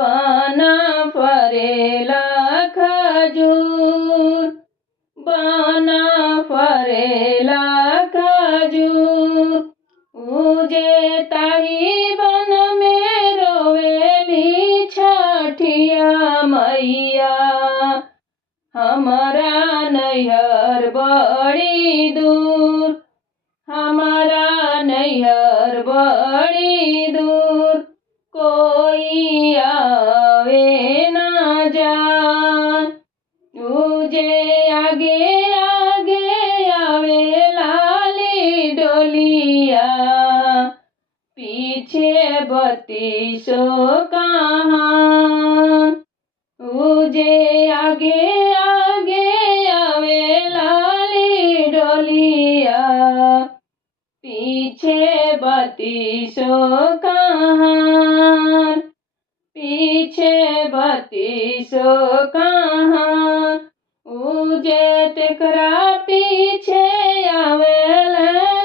बना फरेला खजूर, बना फरेला खजूर। उजे ताही बन में रोवेली छठिया मैया, हमारा नैहर बड़ी दूर, हमारा नैहर बड़ी दूर। कोई आवे ना जान, तुझे आगे आगे आवे लाली डोलिया, पीछे बत्तीसो कहां। तुझे आगे आगे आवे लाली डोलिया, पीछे बत्तीसो कहां, पीछे बत्तीसो कहां। उजे तेकरा पीछे आवेल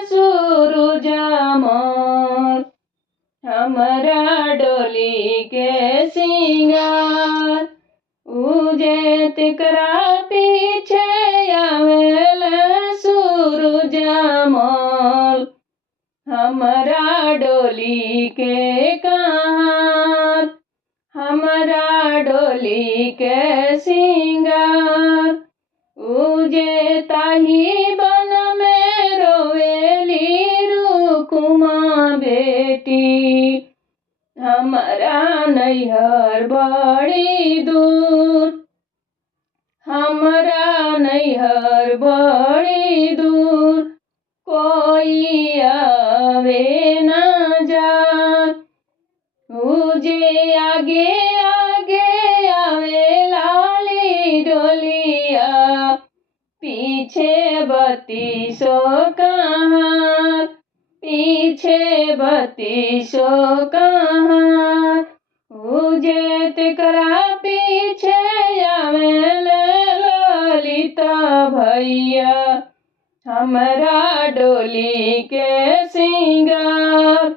सूरज मोर, हमरा डोली के सिंगार। उजे तेकरा पीछे आवेल सूरज मोर, हमरा डोली के कहार, हमरा डोली के सिंगार। उजे ताही बन में रोवेली रुकुमा बेटी, हमारा नैहर बड़ी दूर, हमारा नैहर बड़ी दूर। कोई आवे ना जान, तुझे आगे आगे आवे लाली डोलिया, पीछे बत्तीसो कहां, पीछे बत्तीसो कहां। तुझे तेकरा पीछे आवेल ललिता भैया, हमरा डोली के सिंगार,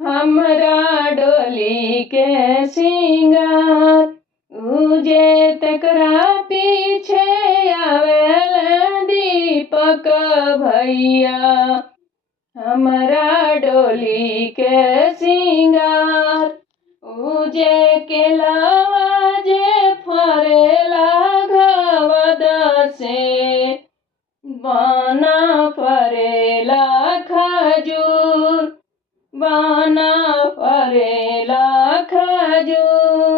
हमरा डोली के सिंगार। तुझे तेकरा पीछे आवेल दीपक भैया, हमरा डोली के सिंगार। उजे केलावा जे फरेला घवद से, बना फरेला खजूर, बना फरेला खजूर।